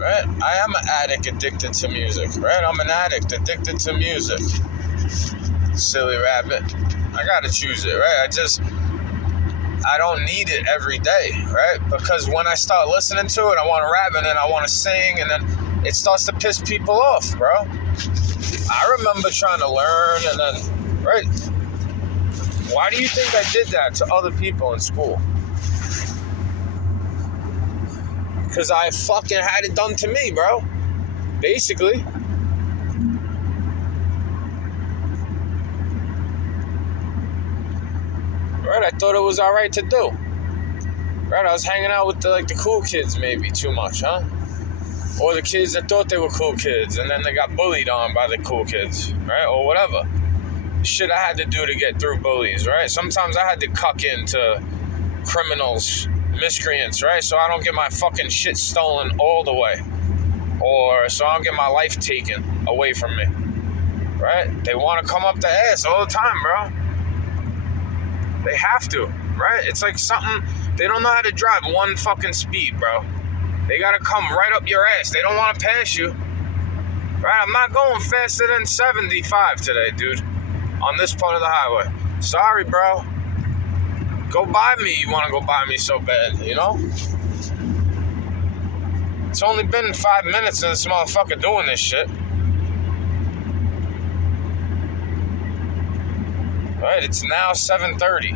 right? I am an addict addicted to music, right? I'm an addict addicted to music. Silly rabbit. I gotta choose it, right? I don't need it every day, right? Because when I start listening to it, I want to rap and then I want to sing and then it starts to piss people off, bro. I remember trying to learn and then, right? Why do you think I did that to other people in school? Because I fucking had it done to me, bro. Basically. Right, I thought it was alright to do. Right, I was hanging out with the cool kids maybe too much, huh? Or the kids that thought they were cool kids and then they got bullied on by the cool kids, right? Or whatever. Shit I had to do to get through bullies, right? Sometimes I had to cuck into criminals, miscreants, right? So I don't get my fucking shit stolen all the way. Or so I don't get my life taken away from me, right? They want to come up the ass all the time, bro. They have to, right? It's like something, they don't know how to drive one fucking speed, bro. They gotta come right up your ass. They don't want to pass you, right? I'm not going faster than 75 today, dude, on this part of the highway. Sorry, bro. Go by me. You want to go by me so bad, you know? It's only been 5 minutes of this motherfucker doing this shit. Right, it's now 7:30.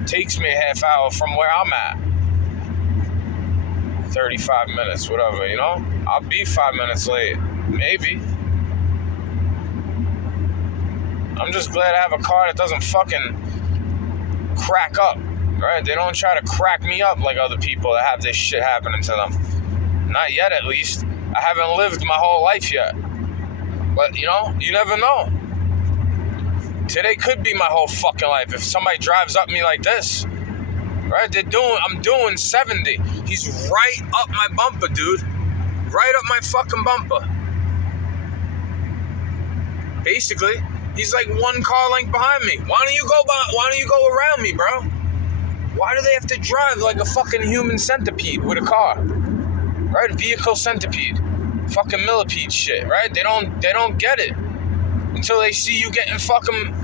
It takes me a half hour from where I'm at. 35 minutes, whatever, you know? I'll be 5 minutes late. Maybe. I'm just glad I have a car that doesn't fucking crack up, right? They don't try to crack me up like other people that have this shit happening to them. Not yet, at least. I haven't lived my whole life yet. But, you know, you never know. Today could be my whole fucking life if somebody drives up me like this. Right? I'm doing 70. He's right up my bumper, dude. Right up my fucking bumper. Basically, he's like one car length behind me. Why don't you go around me, bro? Why do they have to drive like a fucking human centipede with a car? Right? Vehicle centipede. Fucking millipede shit, right? They don't get it. Until they see you getting fucking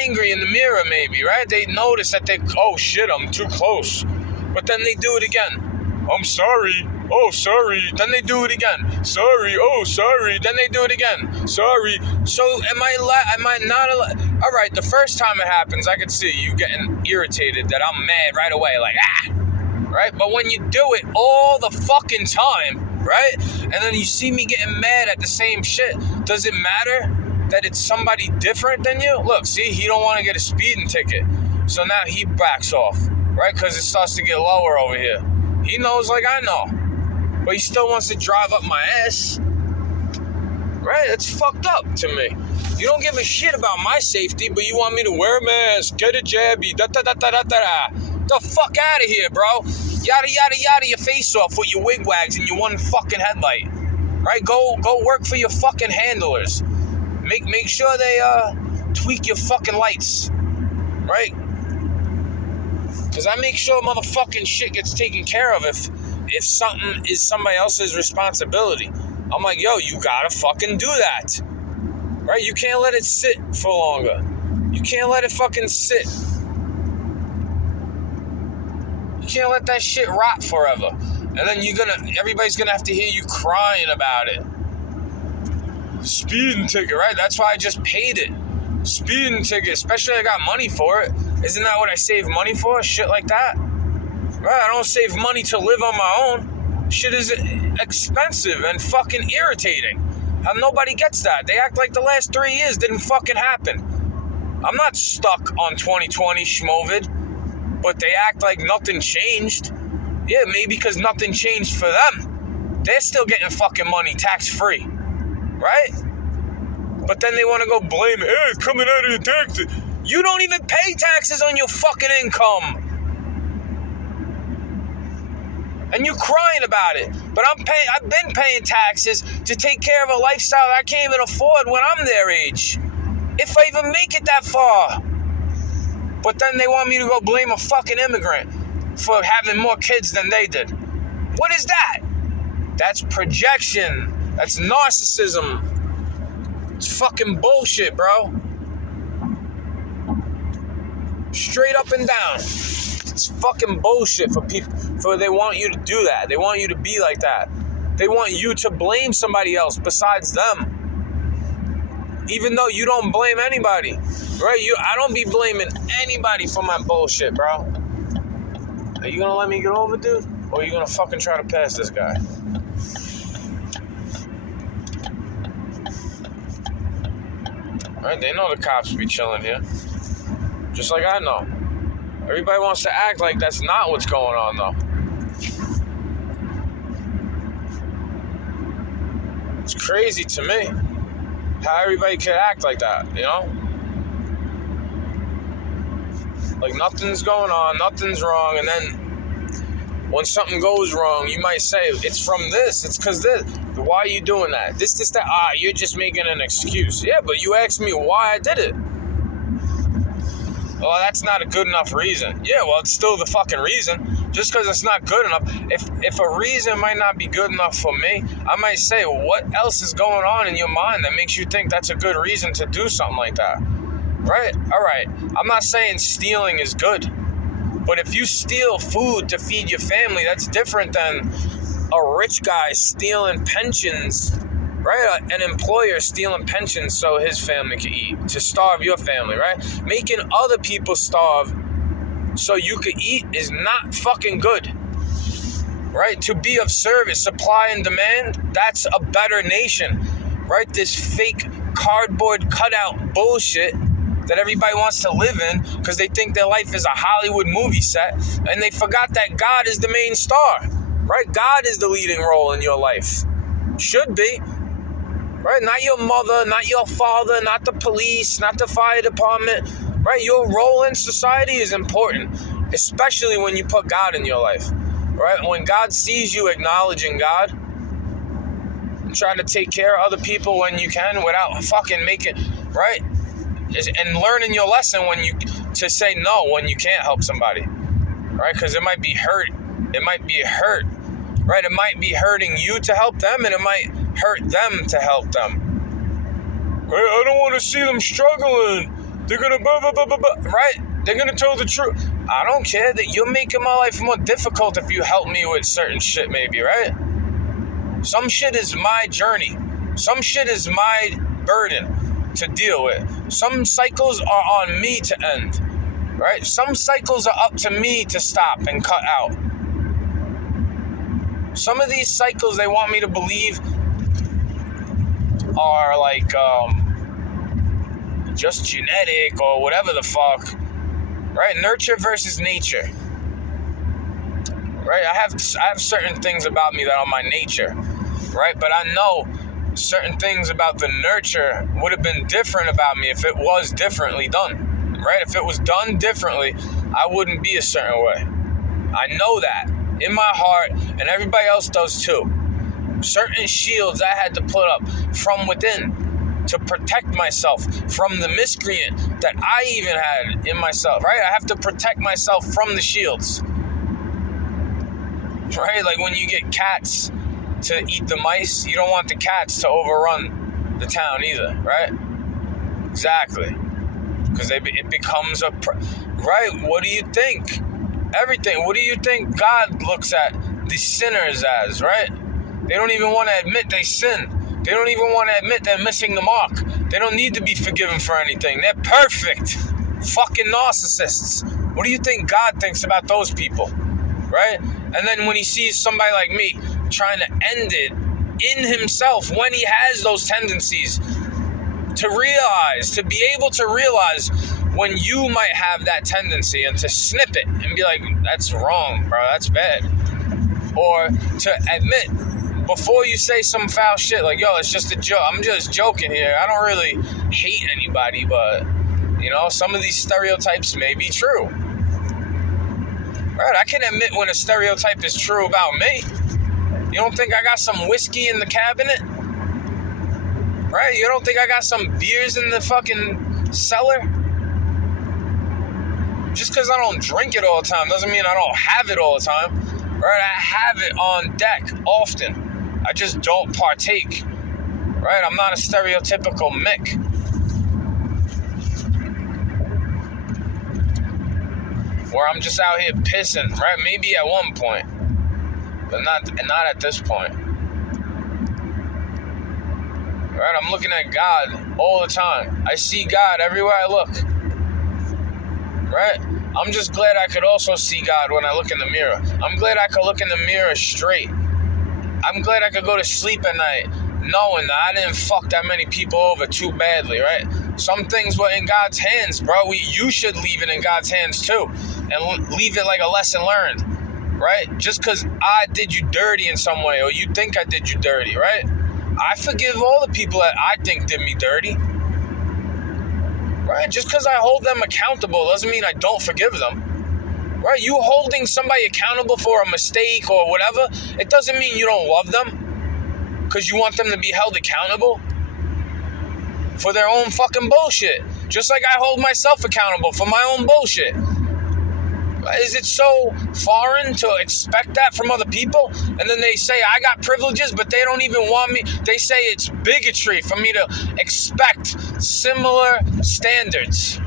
angry in the mirror, maybe, right? They notice that oh shit, I'm too close. But then they do it again. I'm sorry. Oh, sorry. Then they do it again. Sorry. Oh, sorry. Then they do it again. Sorry. So am I not allowed? All right, the first time it happens, I could see you getting irritated that I'm mad right away, like, right? But when you do it all the fucking time, right? And then you see me getting mad at the same shit, does it matter that it's somebody different than you? Look, see, he don't want to get a speeding ticket. So now he backs off, right? Because it starts to get lower over here. He knows like I know. But he still wants to drive up my ass. Right? It's fucked up to me. You don't give a shit about my safety, but you want me to wear a mask, get a jabby, da-da-da-da-da-da-da. The fuck out of here, bro. Yada, yada, yada your face off with your wigwags and your one fucking headlight. Right? Go work for your fucking handlers. Make sure they tweak your fucking lights, right? Because I make sure motherfucking shit gets taken care of if something is somebody else's responsibility. I'm like, yo, you gotta fucking do that, right? You can't let it sit for longer. You can't let it fucking sit. You can't let that shit rot forever. And then everybody's gonna have to hear you crying about it. Speeding ticket, right? That's why I just paid it. Speeding ticket, especially I got money for it. Isn't that what I save money for? Shit like that. Right? I don't save money to live on my own. Shit is expensive and fucking irritating. How nobody gets that. They act like the last 3 years didn't fucking happen. I'm not stuck on 2020 schmovid, but they act like nothing changed. Yeah, maybe because nothing changed for them. They're still getting fucking money tax-free. Right? But then they want to go blame, hey, it's coming out of your taxes. You don't even pay taxes on your fucking income. And you crying about it. But I've been paying taxes to take care of a lifestyle I can't even afford when I'm their age. If I even make it that far. But then they want me to go blame a fucking immigrant for having more kids than they did. What is that? That's projection. That's narcissism. It's fucking bullshit, bro. Straight up and down. It's fucking bullshit for people. For they want you to do that. They want you to be like that. They want you to blame somebody else besides them. Even though you don't blame anybody. Right? I don't be blaming anybody for my bullshit, bro. Are you gonna let me get over, dude? Or are you gonna fucking try to pass this guy? Right? They know the cops be chilling here. Just like I know. Everybody wants to act like that's not what's going on, though. It's crazy to me how everybody can act like that, you know? Like nothing's going on, nothing's wrong, and then when something goes wrong, you might say, it's from this, it's because this. Why are you doing that? This, that. You're just making an excuse. Yeah, but you asked me why I did it. Well, that's not a good enough reason. Yeah, well, it's still the fucking reason. Just because it's not good enough. If a reason might not be good enough for me, I might say, what else is going on in your mind that makes you think that's a good reason to do something like that? Right? All right. I'm not saying stealing is good. But if you steal food to feed your family, that's different than a rich guy stealing pensions, right? An employer stealing pensions so his family can eat, to starve your family, right? Making other people starve so you could eat is not fucking good, right? To be of service, supply and demand, that's a better nation, right? This fake cardboard cutout bullshit that everybody wants to live in because they think their life is a Hollywood movie set, and they forgot that God is the main star, right? God is the leading role in your life. Should be, right? Not your mother, not your father, not the police, not the fire department, right? Your role in society is important, especially when you put God in your life, right? When God sees you acknowledging God, and trying to take care of other people when you can without fucking making, right? And learning your lesson to say no when you can't help somebody, right? Because it might be hurt. It might be hurt, right? It might be hurting you to help them, and it might hurt them to help them. Right? I don't want to see them struggling. They're gonna blah, blah, blah, blah, blah. Right? They're gonna tell the truth. I don't care that you're making my life more difficult if you help me with certain shit, maybe, right? Some shit is my journey. Some shit is my burden to deal with. Some cycles are on me to end, right? Some cycles are up to me to stop and cut out. Some of these cycles they want me to believe are like just genetic or whatever the fuck, right? Nurture versus nature, right? I have certain things about me that are my nature, right? But I know certain things about the nurture would have been different about me if it was differently done, right? If it was done differently, I wouldn't be a certain way. I know that in my heart, and everybody else does too. Certain shields I had to put up from within to protect myself from the miscreant that I even had in myself, right? I have to protect myself from the shields, right? Like when you get cats to eat the mice, you don't want the cats to overrun the town either, right? Exactly. Because it becomes right? What do you think? Everything. What do you think God looks at the sinners as, right? They don't even want to admit they sin. They don't even want to admit they're missing the mark. They don't need to be forgiven for anything. They're perfect. Fucking narcissists. What do you think God thinks about those people, right? And then when he sees somebody like me trying to end it in himself when he has those tendencies, to be able to realize when you might have that tendency and to snip it and be like, that's wrong, bro, that's bad. Or to admit before you say some foul shit like, yo, it's just a joke, I'm just joking here, I don't really hate anybody, but, you know, some of these stereotypes may be true. Right, I can admit when a stereotype is true about me. You don't think I got some whiskey in the cabinet? Right? You don't think I got some beers in the fucking cellar? Just because I don't drink it all the time doesn't mean I don't have it all the time. Right? I have it on deck often. I just don't partake, right? I'm not a stereotypical Mick. Where I'm just out here pissing, right? Maybe at one point, but not at this point. Right? I'm looking at God all the time. I see God everywhere I look. Right? I'm just glad I could also see God when I look in the mirror. I'm glad I could look in the mirror straight. I'm glad I could go to sleep at night knowing that I didn't fuck that many people over too badly, right? Some things were in God's hands, bro. You should leave it in God's hands too. And leave it like a lesson learned, right? Just because I did you dirty in some way, or you think I did you dirty, right? I forgive all the people that I think did me dirty, right? Just because I hold them accountable doesn't mean I don't forgive them, right? You holding somebody accountable for a mistake or whatever, it doesn't mean you don't love them because you want them to be held accountable for their own fucking bullshit. Just like I hold myself accountable for my own bullshit. Is it so foreign to expect that from other people? And then they say, I got privileges, but they don't even want me. They say it's bigotry for me to expect similar standards.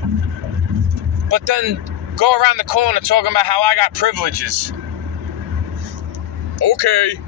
But then go around the corner talking about how I got privileges. Okay.